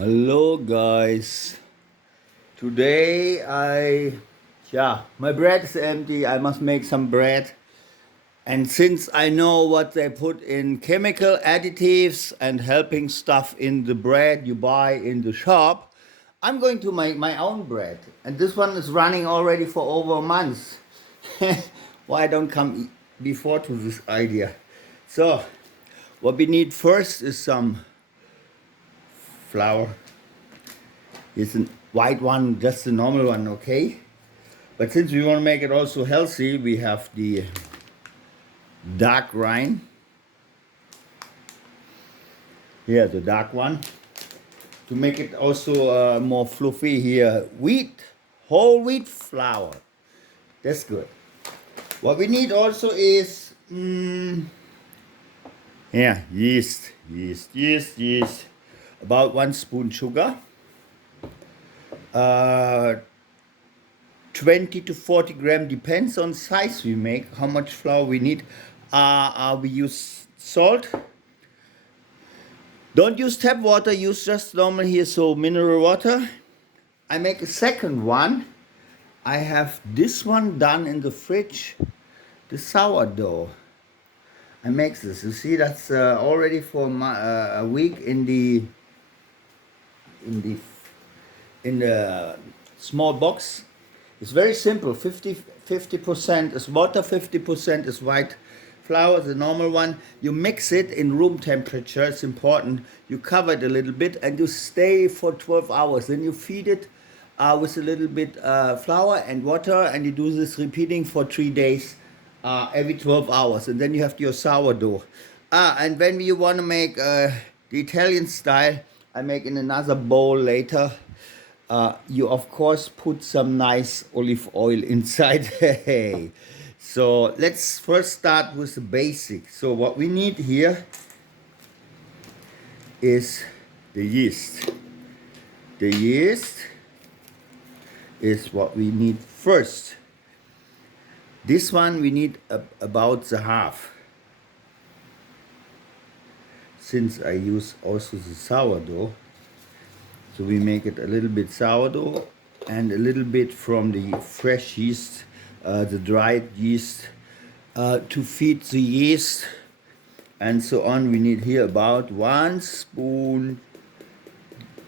Hello guys. Today my bread is empty. I must make some bread. And since I know what they put in chemical additives and helping stuff in the bread you buy in the shop, I'm going to make my own bread. And this one is running already for over a month. Why I don't come before to this idea? So, what we need first is some flour. It's a white one, just the normal one, okay? But since we want to make it also healthy, we have the dark rind. Here, the dark one. To make it also more fluffy here, whole wheat flour. That's good. What we need also is, yeast. About 1 spoon sugar. 20 to 40 gram, depends on size we make, how much flour we need. We use salt. Don't use tap water, use just normal here, so mineral water. I make a second one. I have this one done in the fridge, the sourdough. I make this, you see, that's already for a week in the small box. It's very simple. 50% is water, 50% is white flour, the normal one. You mix it in room temperature. It's important. You cover it a little bit and you stay for 12 hours. Then you feed it with a little bit flour and water, and you do this repeating for 3 days, every 12 hours. And then you have your sourdough. And when you want to make the Italian style, I make in another bowl later. You of course put some nice olive oil inside. Hey. So let's first start with the basics. So what we need here is the yeast. The yeast is what we need first. This one we need about the half. Since I use also the sourdough, so we make it a little bit sourdough and a little bit from the fresh yeast, the dried yeast, to feed the yeast and so on. We need here about 1 spoon.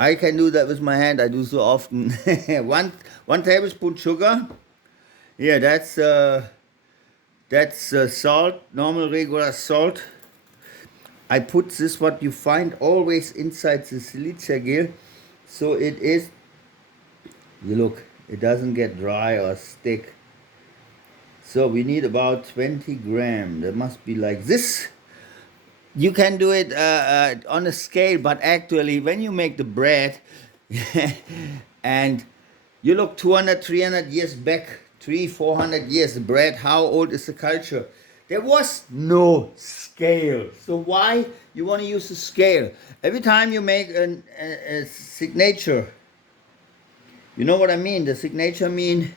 I can do that with my hand, I do so often. one tablespoon sugar. Yeah, that's salt, normal regular salt. I put this, what you find always inside the silica gel. So it is, you look, it doesn't get dry or stick. So we need about 20 gram. That must be like this. You can do it on a scale, but actually when you make the bread, and you look 200, 300 years back, 400 years, the bread, how old is the culture? There was no scale. So why you want to use a scale? Every time you make a signature, you know what I mean? The signature mean,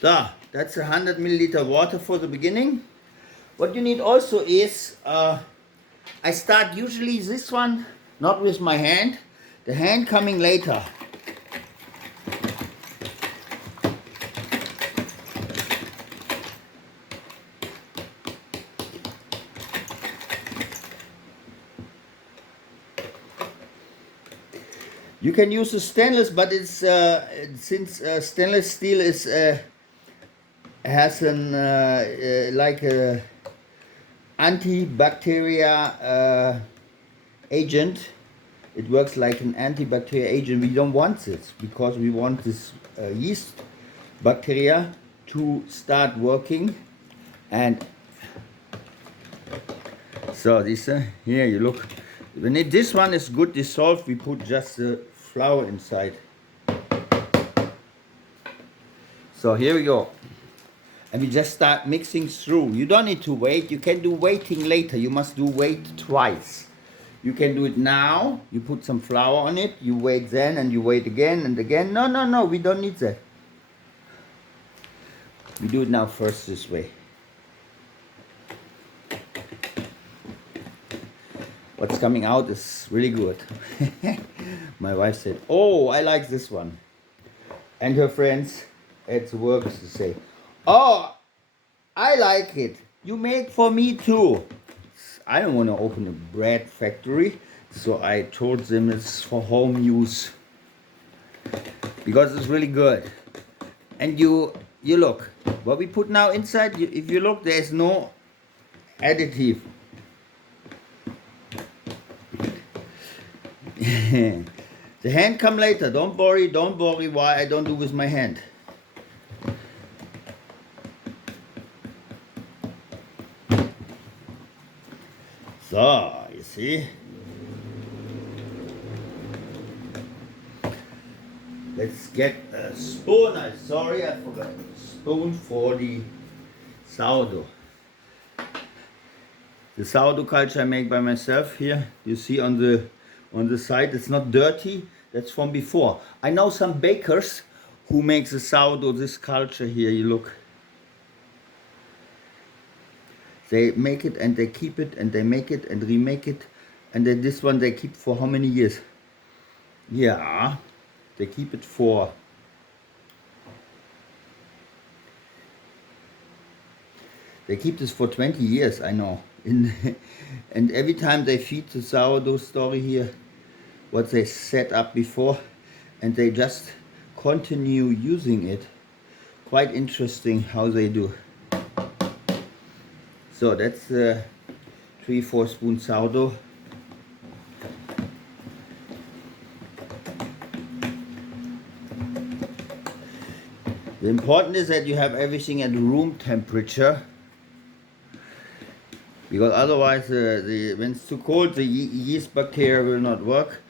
so that's 100 milliliter water for the beginning. What you need also is, I start usually this one, not with my hand, the hand coming later. You can use a stainless, but it's since stainless steel is has an like a antibacteria agent. It works like an antibacterial agent. We don't want this because we want this yeast bacteria to start working. And so this here you look. When this one is good dissolved, we put just the flour inside. So here we go. And we just start mixing through. You don't need to wait. You can do waiting later. You must do wait twice. You can do it now. You put some flour on it. You wait then and you wait again and again. No. We don't need that. We do it now first this way. What's coming out is really good. My wife said, oh, I like this one. And her friends at the work to say, oh, I like it. You make for me too. I don't want to open a bread factory, so I told them it's for home use because it's really good. And you look what we put now inside. If you look, there's no additive. The hand come later. Don't worry why I don't do with my hand. So, you see? Let's get a spoon. I'm sorry, I forgot. Spoon for the sourdough. The sourdough culture I make by myself here. You see on the side, it's not dirty. That's from before. I know some bakers who make the sourdough, this culture here. You look. They make it and they keep it and they make it and remake it. And then this one they keep for how many years? Yeah, they keep it for... They keep this for 20 years, I know. And every time they feed the sourdough story here, what they set up before, and they just continue using it. Quite interesting how they do. So that's 3-4 spoon sourdough. The important is that you have everything at room temperature, because otherwise when it's too cold the yeast bacteria will not work.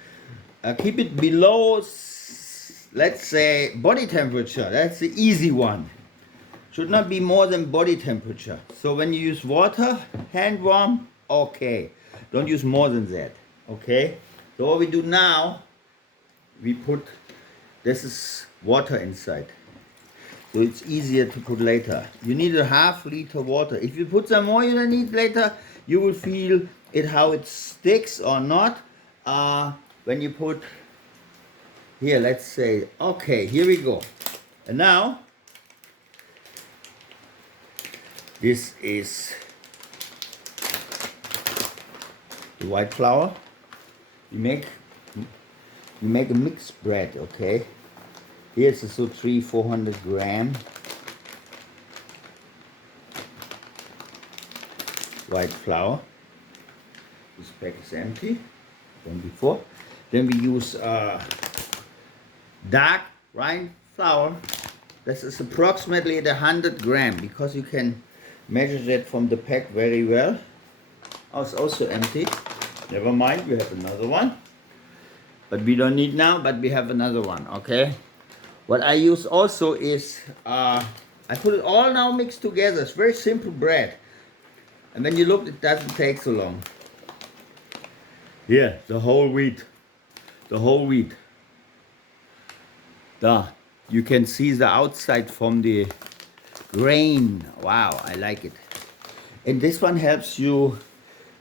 Keep it below, let's say, body temperature. That's the easy one. Should not be more than body temperature. So when you use water, hand warm, okay. Don't use more than that, okay? So what we do now, we put, this is water inside. So it's easier to put later. You need a ½ liter water. If you put some more you need later, you will feel it how it sticks or not. When you put, here let's say, okay, here we go. And now, this is the white flour. You make a mixed bread, okay? Here's a 300-400 gram white flour. This pack is empty than before. Then we use dark rind flour. This is approximately at 100 gram because you can measure that from the pack very well. Oh, it's also empty. Never mind, we have another one. But we don't need now, but we have another one, okay? What I use also is, I put it all now mixed together. It's very simple bread. And when you look, it doesn't take so long. Here, the whole wheat. The whole wheat. There. You can see the outside from the grain. Wow, I like it. And this one helps you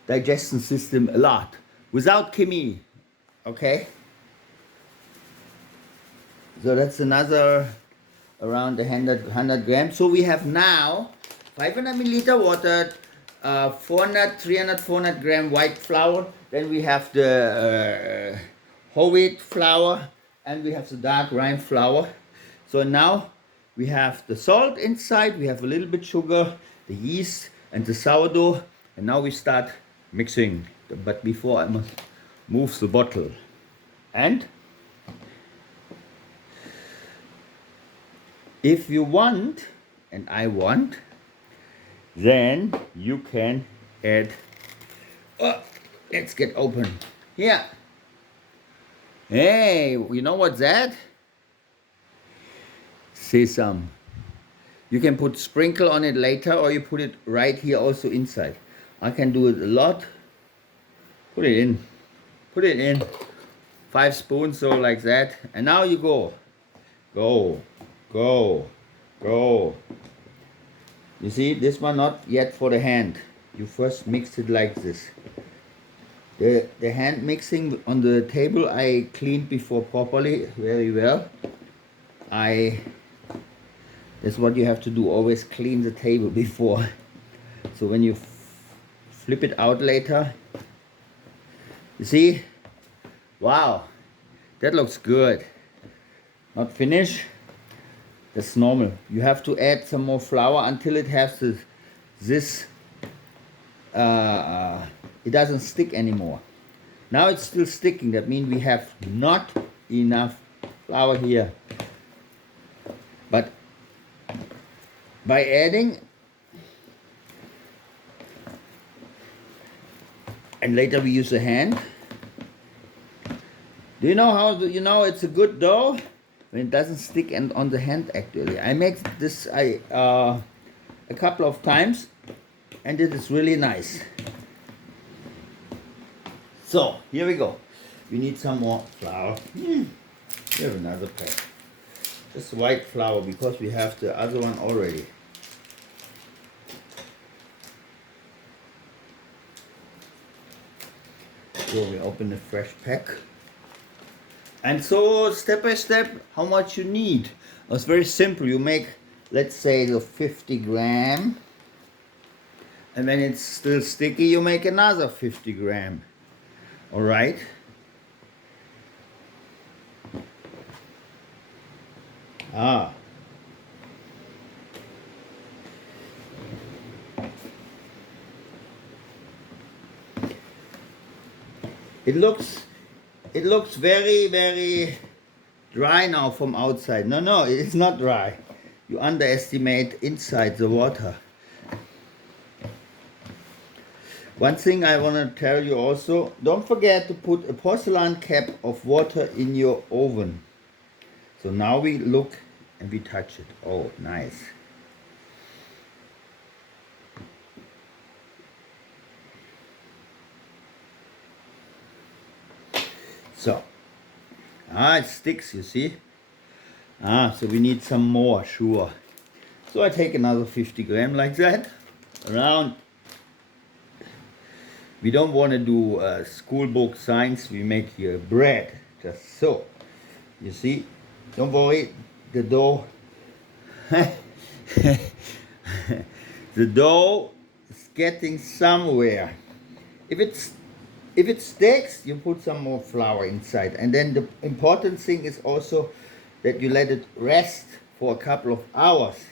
digestion system a lot. Without chemie, okay? So that's another around 100 grams. So we have now 500 milliliter water, 300, 400 gram white flour. Then we have the whole wheat flour, and we have the dark rind flour. So now we have the salt inside, we have a little bit sugar, the yeast and the sourdough, and now we start mixing. But before I must move the bottle. And if you want, and I want, then you can add, let's get open. Here. Hey, you know what's that? Sesame. You can put sprinkle on it later, or you put it right here also inside. I can do it a lot. Put it in. Put it in. 5 spoons, so like that. And now you go. Go. Go. Go. You see, this one not yet for the hand. You first mix it like this. The hand mixing on the table I cleaned before properly, very well. That's what you have to do, always clean the table before. So when you flip it out later, you see, wow, that looks good. Not finished, that's normal. You have to add some more flour until it has this it doesn't stick anymore. Now it's still sticking, that means we have not enough flour here. But by adding, and later we use the hand. Do you know how you know it's a good dough? When it doesn't stick and on the hand actually. I make this a couple of times and it is really nice. So here we go. We need some more flour. We have another pack. Just white flour because we have the other one already. So we open the fresh pack. And so step by step, how much you need. It's very simple. You make, let's say, the 50 gram. And when it's still sticky, you make another 50 gram. All right? It looks very, very dry now from outside. No, it's not dry. You underestimate inside the water. One thing I want to tell you also, don't forget to put a porcelain cap of water in your oven. So now we look and we touch it. Oh, nice. So, it sticks, you see. So we need some more, sure. So I take another 50 gram like that, around. We don't want to do school book science, we make here bread, just so. You see, don't worry, the dough, the dough is getting somewhere. If it sticks, you put some more flour inside. And then the important thing is also that you let it rest for a couple of hours.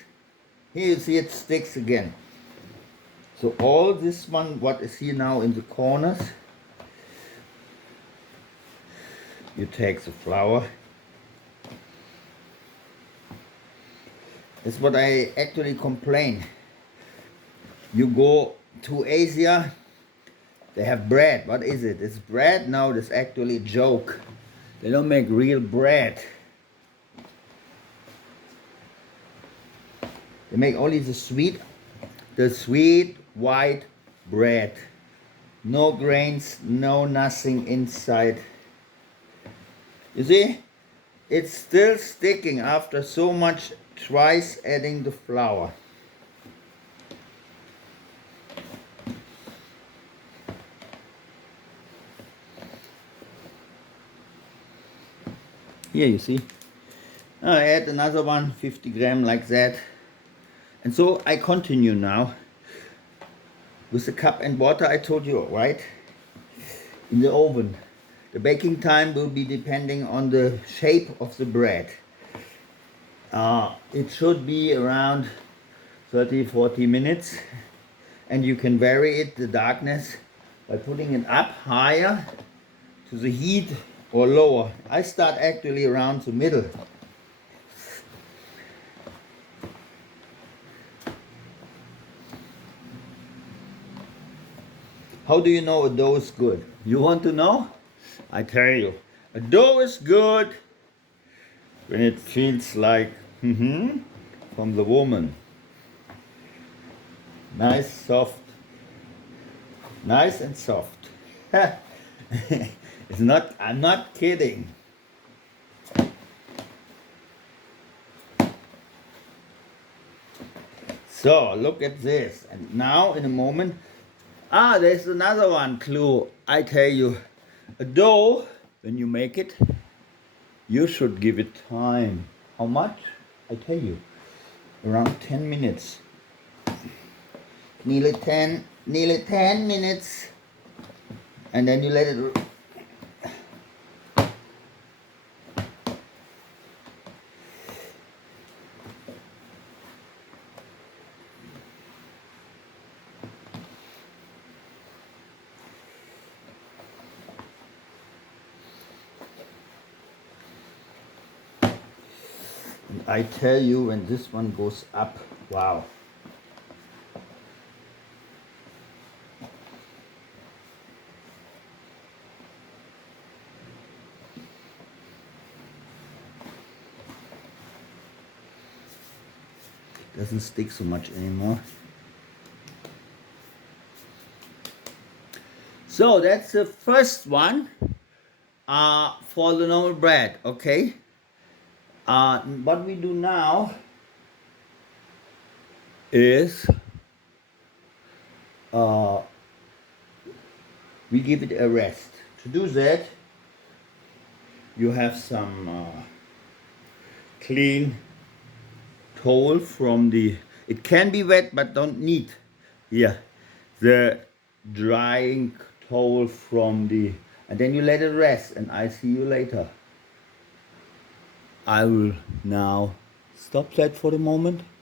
Here you see it sticks again. So all this one, what is here now in the corners, you take the flour. That's what I actually complain. You go to Asia, they have bread. What is it? It's bread? No, that's actually a joke. They don't make real bread. They make only the sweet white bread. No grains, no nothing inside. You see? It's still sticking after so much twice adding the flour. Here you see. I add another one, 50 gram like that. And so I continue now with the cup and water I told you, right? In the oven. The baking time will be depending on the shape of the bread. It should be around 30-40 minutes. And you can vary it, the darkness, by putting it up higher to the heat or lower. I start actually around the middle. How do you know a dough is good? You want to know? I tell you, a dough is good when it feels like from the woman. Nice, soft, nice and soft. It's not, I'm not kidding. So look at this. And now in a moment There's another one clue. I tell you, a dough, when you make it, you should give it time. How much? I tell you, around 10 minutes. Nearly 10 minutes. And then you let it. I tell you, when this one goes up, wow. Doesn't stick so much anymore. So that's the first one for the normal bread, okay? What we do now is we give it a rest. To do that, you have some clean towel from the, it can be wet but don't need, here, the drying towel from the, and then you let it rest and I see you later. I will now stop that for the moment.